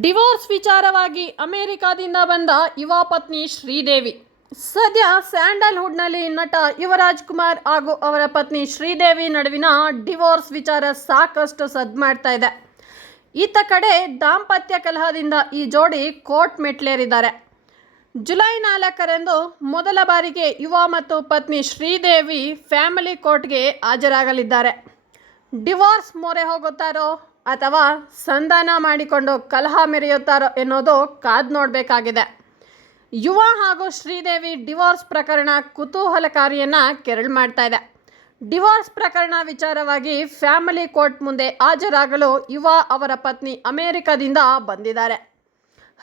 Divorce ವಿಚಾರವಾಗಿ ಅಮೆರಿಕಾದಿಂದ ಬಂದ ಯುವ ಪತ್ನಿ ಶ್ರೀದೇವಿ. ಸದ್ಯ ಸ್ಯಾಂಡಲ್ವುಡ್ನಲ್ಲಿ ನಟ ಯುವರಾಜ್ ಕುಮಾರ್ ಹಾಗೂ ಅವರ ಪತ್ನಿ ಶ್ರೀದೇವಿ ನಡುವಿನ ಡಿವೋರ್ಸ್ ವಿಚಾರ ಸಾಕಷ್ಟು ಸದ್ದು ಮಾಡ್ತಾ ಇದೆ. ಈತ ಕಡೆ ದಾಂಪತ್ಯ ಕಲಹದಿಂದ ಈ ಜೋಡಿ ಕೋರ್ಟ್ ಮೆಟ್ಲೇರಿದ್ದಾರೆ. ಜುಲೈ ನಾಲ್ಕರಂದು ಮೊದಲ ಬಾರಿಗೆ ಯುವ ಮತ್ತು ಪತ್ನಿ ಶ್ರೀದೇವಿ ಫ್ಯಾಮಿಲಿ ಕೋರ್ಟ್ಗೆ ಹಾಜರಾಗಲಿದ್ದಾರೆ. ಡಿವೋರ್ಸ್ ಮೊರೆ ಹೋಗುತ್ತಾರೋ ಅಥವಾ ಸಂಧಾನ ಮಾಡಿಕೊಂಡು ಕಲಹ ಮೆರೆಯುತ್ತಾರೋ ಎನ್ನೋದು ಕಾದ್ ನೋಡಬೇಕಾಗಿದೆ. ಯುವ ಹಾಗೂ ಶ್ರೀದೇವಿ ಡಿವೋರ್ಸ್ ಪ್ರಕರಣ ಕುತೂಹಲಕಾರಿಯನ್ನ ಕೆರಳು ಮಾಡ್ತಾ ಇದೆ. ಡಿವೋರ್ಸ್ ಪ್ರಕರಣ ವಿಚಾರವಾಗಿ ಫ್ಯಾಮಿಲಿ ಕೋರ್ಟ್ ಮುಂದೆ ಹಾಜರಾಗಲು ಯುವ ಅವರ ಪತ್ನಿ ಅಮೆರಿಕದಿಂದ ಬಂದಿದ್ದಾರೆ.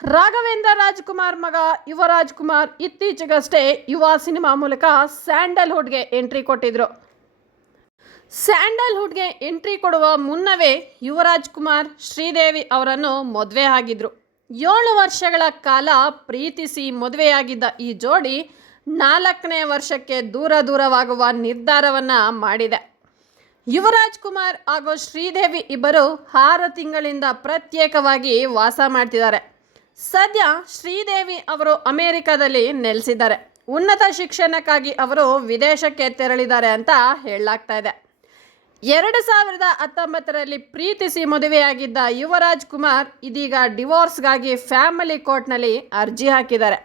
ರಾಘವೇಂದ್ರ ರಾಜ್ಕುಮಾರ್ ಮಗ ಯುವರಾಜ್ ಕುಮಾರ್ ಇತ್ತೀಚೆಗಷ್ಟೇ ಯುವ ಸಿನಿಮಾ ಮೂಲಕ ಸ್ಯಾಂಡಲ್ವುಡ್ಗೆ ಎಂಟ್ರಿ ಕೊಟ್ಟಿದ್ರು. ಸ್ಯಾಂಡಲ್ವುಡ್ಗೆ ಎಂಟ್ರಿ ಕೊಡುವ ಮುನ್ನವೇ ಯುವರಾಜ್ ಕುಮಾರ್, ಶ್ರೀದೇವಿ ಅವರನ್ನು ಮದುವೆ ಆಗಿದ್ರು. ಏಳು ವರ್ಷಗಳ ಕಾಲ ಪ್ರೀತಿಸಿ ಮದುವೆಯಾಗಿದ್ದ ಈ ಜೋಡಿ ನಾಲ್ಕನೇ ವರ್ಷಕ್ಕೆ ದೂರ ದೂರವಾಗುವ ನಿರ್ಧಾರವನ್ನು ಮಾಡಿದೆ. ಯುವರಾಜ್ ಕುಮಾರ್ ಹಾಗೂ ಶ್ರೀದೇವಿ ಇಬ್ಬರು ಆರು ತಿಂಗಳಿಂದ ಪ್ರತ್ಯೇಕವಾಗಿ ವಾಸ ಮಾಡ್ತಿದ್ದಾರೆ. ಸದ್ಯ ಶ್ರೀದೇವಿ ಅವರು ಅಮೆರಿಕದಲ್ಲಿ ನೆಲೆಸಿದ್ದಾರೆ. ಉನ್ನತ ಶಿಕ್ಷಣಕ್ಕಾಗಿ ಅವರು ವಿದೇಶಕ್ಕೆ ತೆರಳಿದ್ದಾರೆ ಅಂತ ಹೇಳಲಾಗ್ತಾ ಇದೆ. ಎರಡು ಸಾವಿರದ ಹತ್ತೊಂಬತ್ತರಲ್ಲಿ ಪ್ರೀತಿಸಿ ಮದುವೆಯಾಗಿದ್ದ ಯುವರಾಜ್ ಕುಮಾರ್ ಇದೀಗ ಡಿವೋರ್ಸ್ಗಾಗಿ ಫ್ಯಾಮಿಲಿ ಕೋರ್ಟ್ನಲ್ಲಿ ಅರ್ಜಿ ಹಾಕಿದ್ದಾರೆ.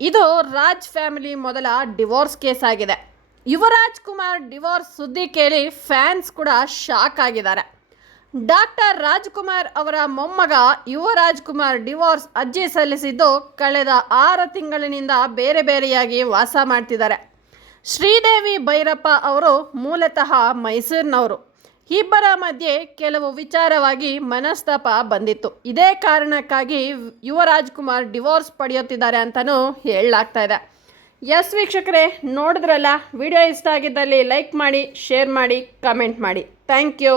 ಇದು ರಾಜ್ ಫ್ಯಾಮಿಲಿ ಮೊದಲ ಡಿವೋರ್ಸ್ ಕೇಸ್ ಆಗಿದೆ ಯುವರಾಜ್ ಕುಮಾರ್ ಡಿವೋರ್ಸ್ ಸುದ್ದಿ ಕೇಳಿ ಫ್ಯಾನ್ಸ್ ಕೂಡ ಶಾಕ್ ಆಗಿದ್ದಾರೆ. ಡಾಕ್ಟರ್ ರಾಜ್ಕುಮಾರ್ ಅವರ ಮೊಮ್ಮಗ ಯುವರಾಜ್ ಕುಮಾರ್ ಡಿವೋರ್ಸ್ ಅರ್ಜಿ ಸಲ್ಲಿಸಿದ್ದು ಕಳೆದ ಆರು ತಿಂಗಳಿನಿಂದ ಬೇರೆ ಬೇರೆಯಾಗಿ ವಾಸ ಮಾಡ್ತಿದ್ದಾರೆ. ಶ್ರೀದೇವಿ ಭೈರಪ್ಪ ಅವರು ಮೂಲತಃ ಮೈಸೂರಿನವರು. ಇಬ್ಬರ ಮಧ್ಯೆ ಕೆಲವು ವಿಚಾರವಾಗಿ ಮನಸ್ತಾಪ ಬಂದಿತ್ತು. ಇದೇ ಕಾರಣಕ್ಕಾಗಿ ಯುವರಾಜ್ ಕುಮಾರ್ ಡಿವೋರ್ಸ್ ಪಡೆಯುತ್ತಿದ್ದಾರೆ ಅಂತಲೂ ಹೇಳಲಾಗ್ತಾ ಇದೆ. ಎಸ್ ವೀಕ್ಷಕರೇ, ನೋಡಿದ್ರಲ್ಲ? ವಿಡಿಯೋ ಇಷ್ಟ ಆಗಿದ್ದಲ್ಲಿ ಲೈಕ್ ಮಾಡಿ, ಶೇರ್ ಮಾಡಿ, ಕಮೆಂಟ್ ಮಾಡಿ. Thank you.